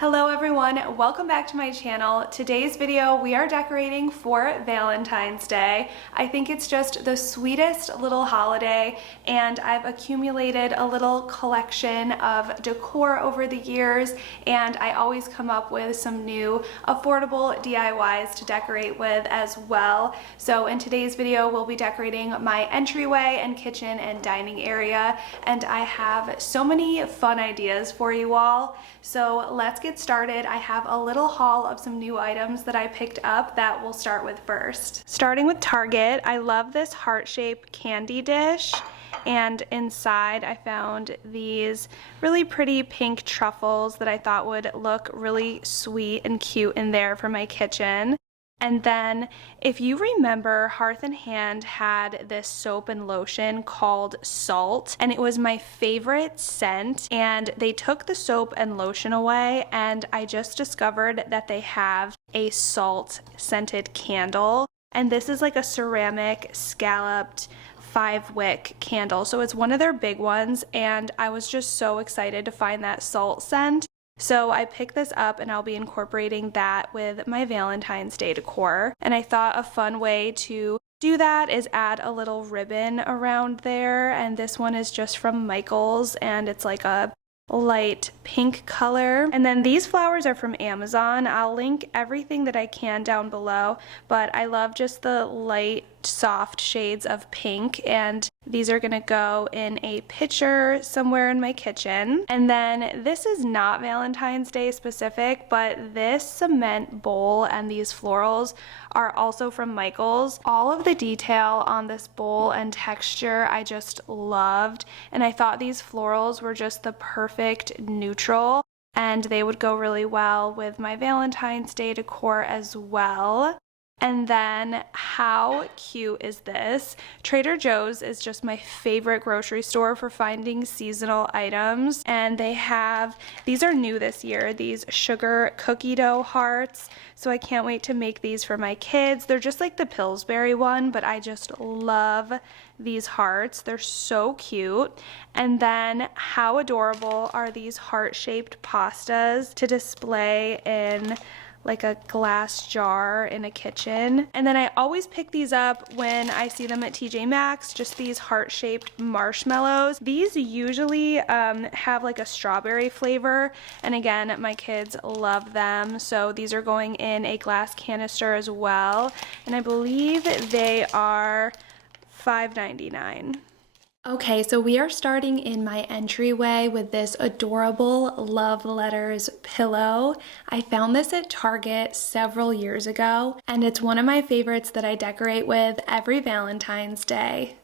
Hello everyone, welcome back to my channel. Today's video we are decorating for Valentine's Day. I think it's just the sweetest little holiday and I've accumulated a little collection of decor over the years and I always come up with some new affordable DIYs to decorate with as well. So in today's video we'll be decorating my entryway and kitchen and dining area and I have so many fun ideas for you all. So let's get started. I have a little haul of some new items that I picked up that we'll start with first. Starting with Target, I love this heart-shaped candy dish, and inside I found these really pretty pink truffles that I thought would look really sweet and cute in there for my kitchen. And then, if you remember, Hearth and Hand had this soap and lotion called Salt, and it was my favorite scent, and they took the soap and lotion away, and I just discovered that they have a salt scented candle, and this is like a ceramic scalloped 5-wick candle, so it's one of their big ones, and I was just so excited to find that salt scent. So I picked this up and I'll be incorporating that with my Valentine's Day decor. And I thought a fun way to do that is add a little ribbon around there. And this one is just from Michael's and it's like a light pink color. And then these flowers are from Amazon. I'll link everything that I can down below, but I love just the light soft shades of pink, and these are gonna go in a pitcher somewhere in my kitchen. And then this is not Valentine's Day specific, but this cement bowl and these florals are also from Michael's. All of the detail on this bowl and texture I just loved, and I thought these florals were just the perfect neutral and they would go really well with my Valentine's Day decor as well. And then how cute is this? Trader Joe's is just my favorite grocery store for finding seasonal items. And they have, these are new this year, these sugar cookie dough hearts. So I can't wait to make these for my kids. They're just like the Pillsbury one, but I just love these hearts. They're so cute. And then how adorable are these heart-shaped pastas to display in like a glass jar in a kitchen. And then I always pick these up when I see them at TJ Maxx, just these heart-shaped marshmallows. These usually have like a strawberry flavor, and again, my kids love them, so these are going in a glass canister as well, and I believe they are $5.99. Okay, so we are starting in my entryway with this adorable love letters pillow. I found this at Target several years ago, and it's one of my favorites that I decorate with every Valentine's Day.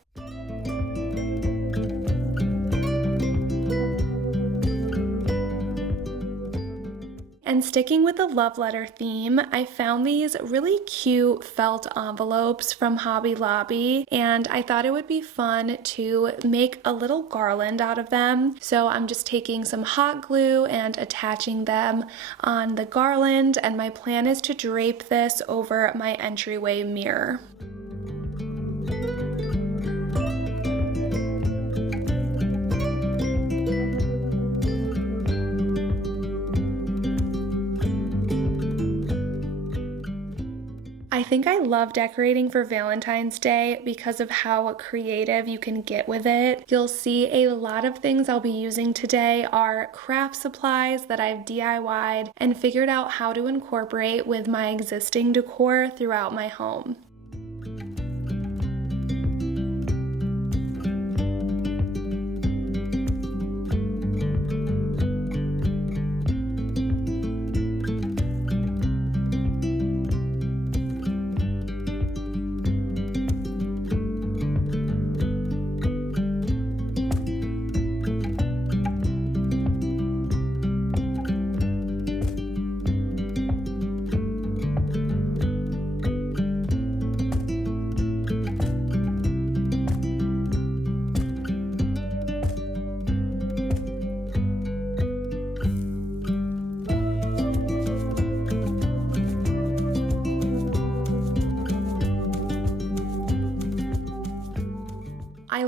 And sticking with the love letter theme, I found these really cute felt envelopes from Hobby Lobby, and I thought it would be fun to make a little garland out of them. So I'm just taking some hot glue and attaching them on the garland, and my plan is to drape this over my entryway mirror. I think I love decorating for Valentine's Day because of how creative you can get with it. You'll see a lot of things I'll be using today are craft supplies that I've DIY'd and figured out how to incorporate with my existing decor throughout my home.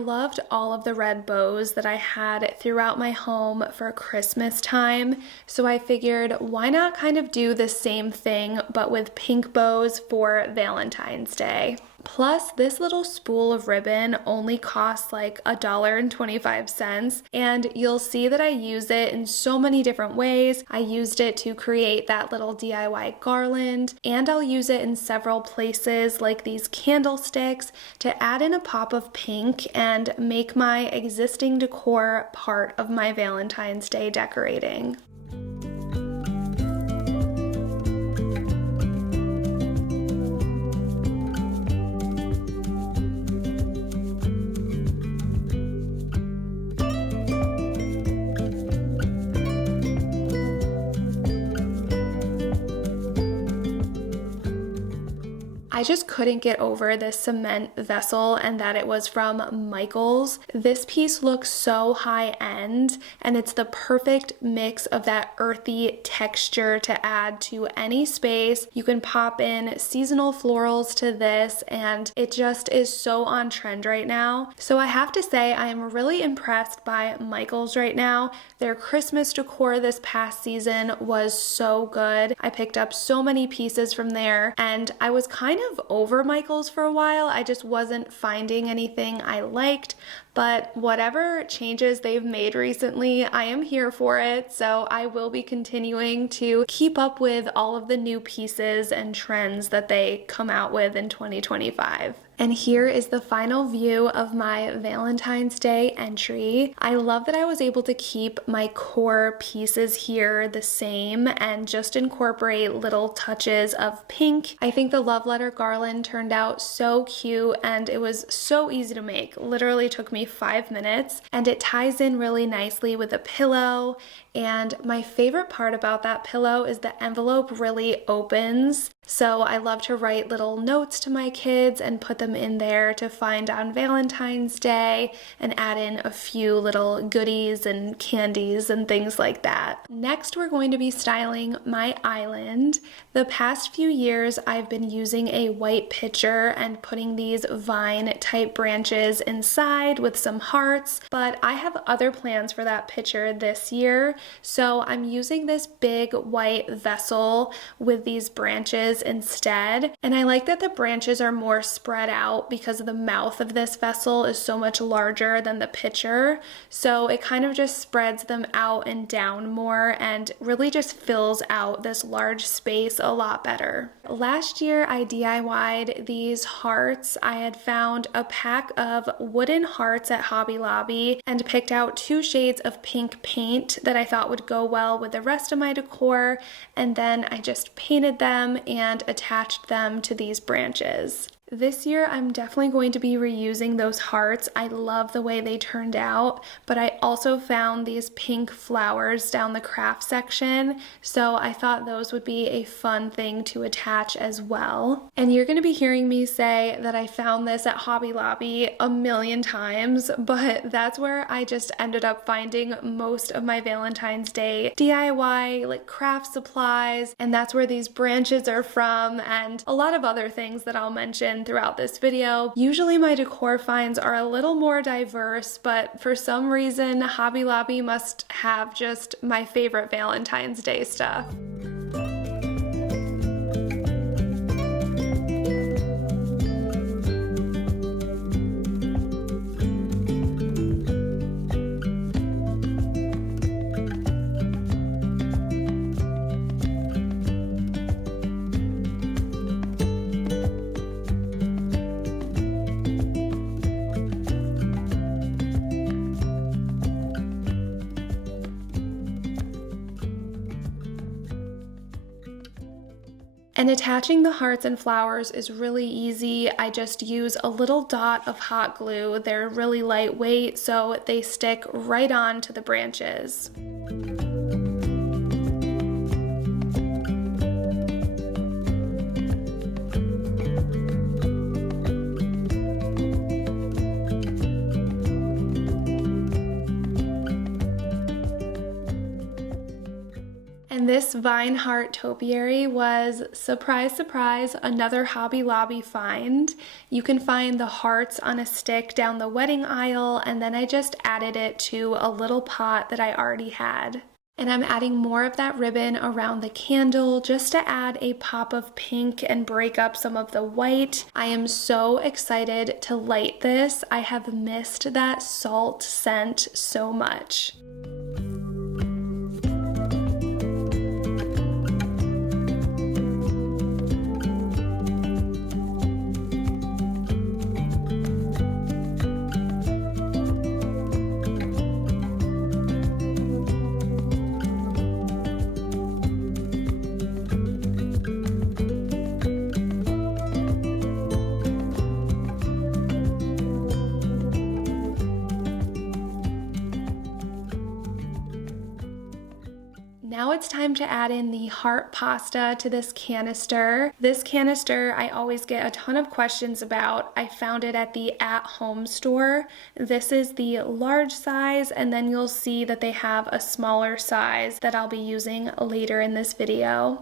loved all of the red bows that I had throughout my home for Christmas time, so I figured why not kind of do the same thing but with pink bows for Valentine's Day. Plus, this little spool of ribbon only costs like $1.25, and you'll see that I use it in so many different ways. I used it to create that little DIY garland, and I'll use it in several places like these candlesticks to add in a pop of pink and make my existing decor part of my Valentine's Day decorating. I just couldn't get over this cement vessel and that it was from Michaels. This piece looks so high end, and it's the perfect mix of that earthy texture to add to any space. You can pop in seasonal florals to this, and it just is so on trend right now. So I have to say I am really impressed by Michaels right now. Their Christmas decor this past season was so good. I picked up so many pieces from there, and I was kind of over Michaels for a while. I just wasn't finding anything I liked, but whatever changes they've made recently, I am here for it. So I will be continuing to keep up with all of the new pieces and trends that they come out with in 2025. And here is the final view of my Valentine's Day entry. I love that I was able to keep my core pieces here the same and just incorporate little touches of pink. I think the love letter garland turned out so cute, and it was so easy to make. Literally took me 5 minutes, and it ties in really nicely with a pillow. And my favorite part about that pillow is the envelope really opens. So I love to write little notes to my kids and put them in there to find on Valentine's Day and add in a few little goodies and candies and things like that. Next, we're going to be styling my island. The past few years, I've been using a white pitcher and putting these vine type branches inside with some hearts, but I have other plans for that pitcher this year. So I'm using this big white vessel with these branches instead. And I like that the branches are more spread out because the mouth of this vessel is so much larger than the pitcher. So it kind of just spreads them out and down more and really just fills out this large space a lot better. Last year I DIY'd these hearts. I had found a pack of wooden hearts at Hobby Lobby and picked out 2 shades of pink paint that I thought would go well with the rest of my decor, and then I just painted them and attached them to these branches. This year, I'm definitely going to be reusing those hearts. I love the way they turned out, but I also found these pink flowers down the craft section, so I thought those would be a fun thing to attach as well. And you're going to be hearing me say that I found this at Hobby Lobby a million times, but that's where I just ended up finding most of my Valentine's Day DIY, like craft supplies, and that's where these branches are from, and a lot of other things that I'll mention throughout this video. Usually my decor finds are a little more diverse, but for some reason Hobby Lobby must have just my favorite Valentine's Day stuff. And attaching the hearts and flowers is really easy. I just use a little dot of hot glue. They're really lightweight, so they stick right on to the branches. And this This vine heart topiary was, surprise, surprise, another Hobby Lobby find. You can find the hearts on a stick down the wedding aisle, and then I just added it to a little pot that I already had. And I'm adding more of that ribbon around the candle just to add a pop of pink and break up some of the white. I am so excited to light this. I have missed that salt scent so much. Now it's time to add in the heart pasta to this canister. This canister I always get a ton of questions about. I found it at the at-home store. This is the large size, and then you'll see that they have a smaller size that I'll be using later in this video.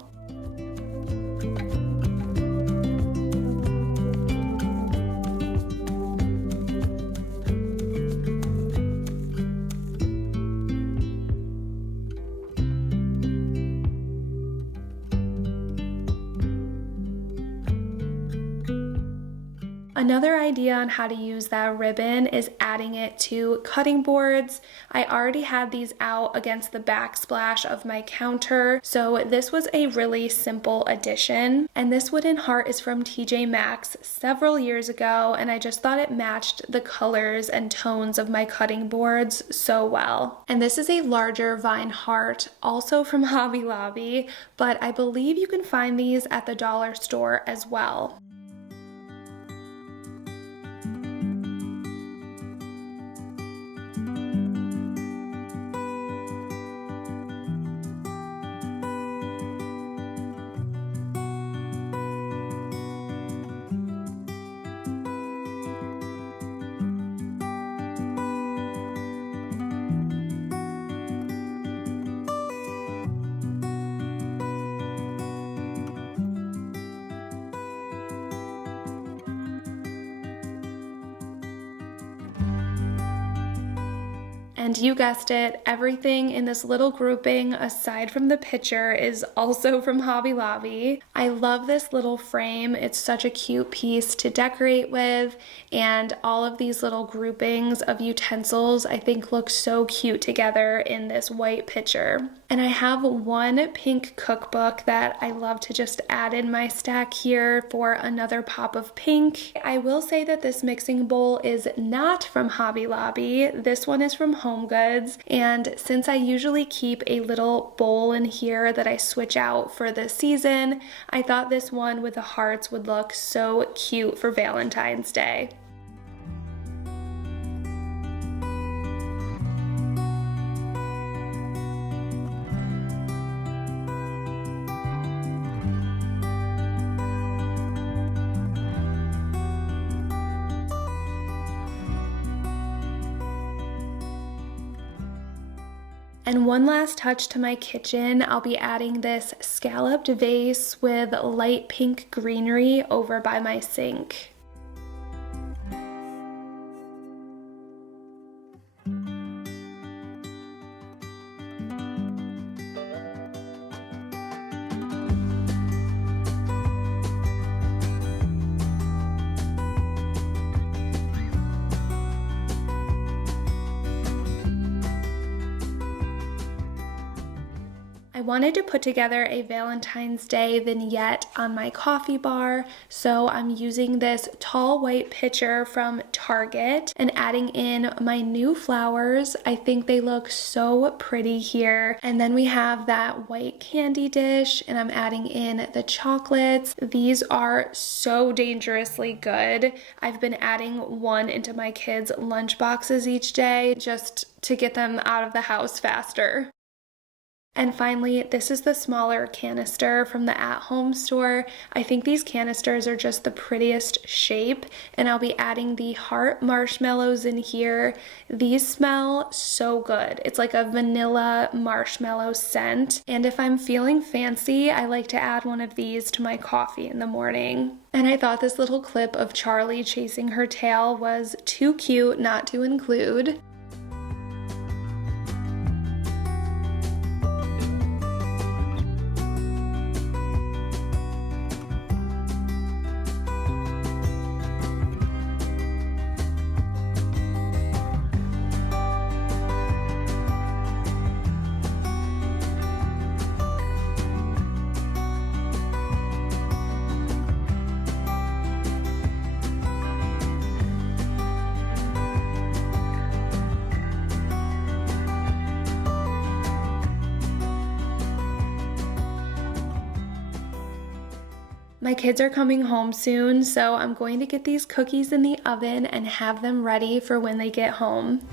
Another idea on how to use that ribbon is adding it to cutting boards. I already had these out against the backsplash of my counter, so this was a really simple addition. And this wooden heart is from TJ Maxx several years ago, and I just thought it matched the colors and tones of my cutting boards so well. And this is a larger vine heart, also from Hobby Lobby, but I believe you can find these at the dollar store as well. And you guessed it, everything in this little grouping, aside from the picture, is also from Hobby Lobby. I love this little frame. It's such a cute piece to decorate with, and all of these little groupings of utensils I think look so cute together in this white pitcher. And I have one pink cookbook that I love to just add in my stack here for another pop of pink. I will say that this mixing bowl is not from Hobby Lobby. This one is from Home Goods, and since I usually keep a little bowl in here that I switch out for the season, I thought this one with the hearts would look so cute for Valentine's Day. And one last touch to my kitchen, I'll be adding this scalloped vase with light pink greenery over by my sink. I wanted to put together a Valentine's Day vignette on my coffee bar, so I'm using this tall white pitcher from Target and adding in my new flowers. I think they look so pretty here. And then we have that white candy dish, and I'm adding in the chocolates. These are so dangerously good. I've been adding one into my kids' lunch boxes each day just to get them out of the house faster. And finally, this is the smaller canister from the at-home store. I think these canisters are just the prettiest shape, and I'll be adding the heart marshmallows in here. These smell so good. It's like a vanilla marshmallow scent, and if I'm feeling fancy, I like to add one of these to my coffee in the morning. And I thought this little clip of Charlie chasing her tail was too cute not to include. My kids are coming home soon, so I'm going to get these cookies in the oven and have them ready for when they get home.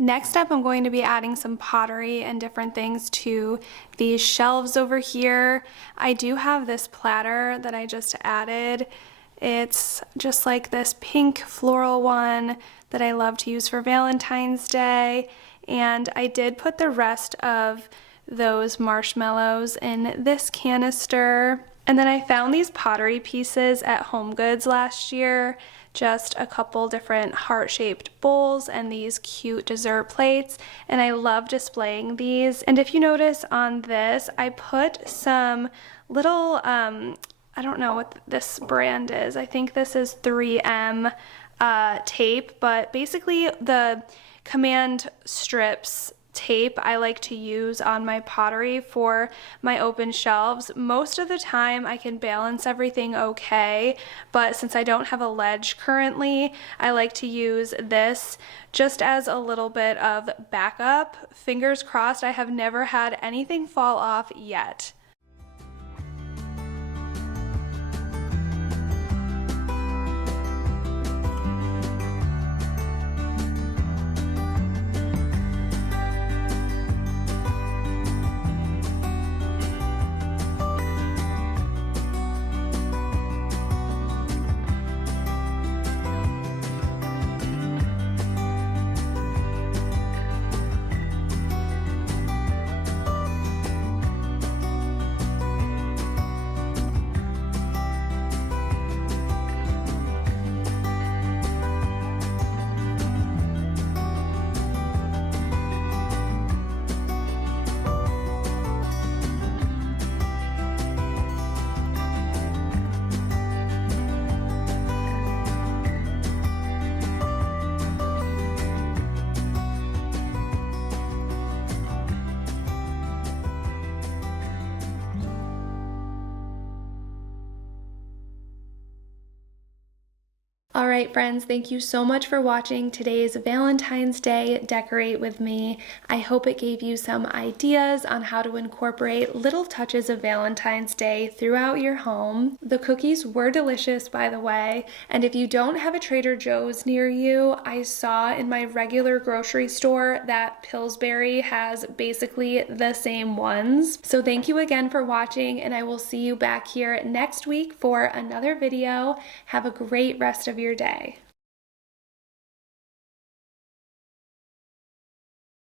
Next up, I'm going to be adding some pottery and different things to these shelves over here. I do have this platter that I just added. It's just like this pink floral one that I love to use for Valentine's Day. And I did put the rest of those marshmallows in this canister. And then I found these pottery pieces at HomeGoods last year. Just a couple different heart-shaped bowls and these cute dessert plates, and I love displaying these. And if you notice on this, I put some little, I don't know what this brand is. I think this is 3M tape, but basically the command strips tape I like to use on my pottery for my open shelves. Most of the time I can balance everything okay, but since I don't have a ledge currently, I like to use this just as a little bit of backup. Fingers crossed, I have never had anything fall off yet. Alright friends, thank you so much for watching today's Valentine's Day Decorate with me. I hope it gave you some ideas on how to incorporate little touches of Valentine's Day throughout your home. The cookies were delicious, by the way, and if you don't have a Trader Joe's near you, I saw in my regular grocery store that Pillsbury has basically the same ones. So thank you again for watching, and I will see you back here next week for another video. Have a great rest of your day.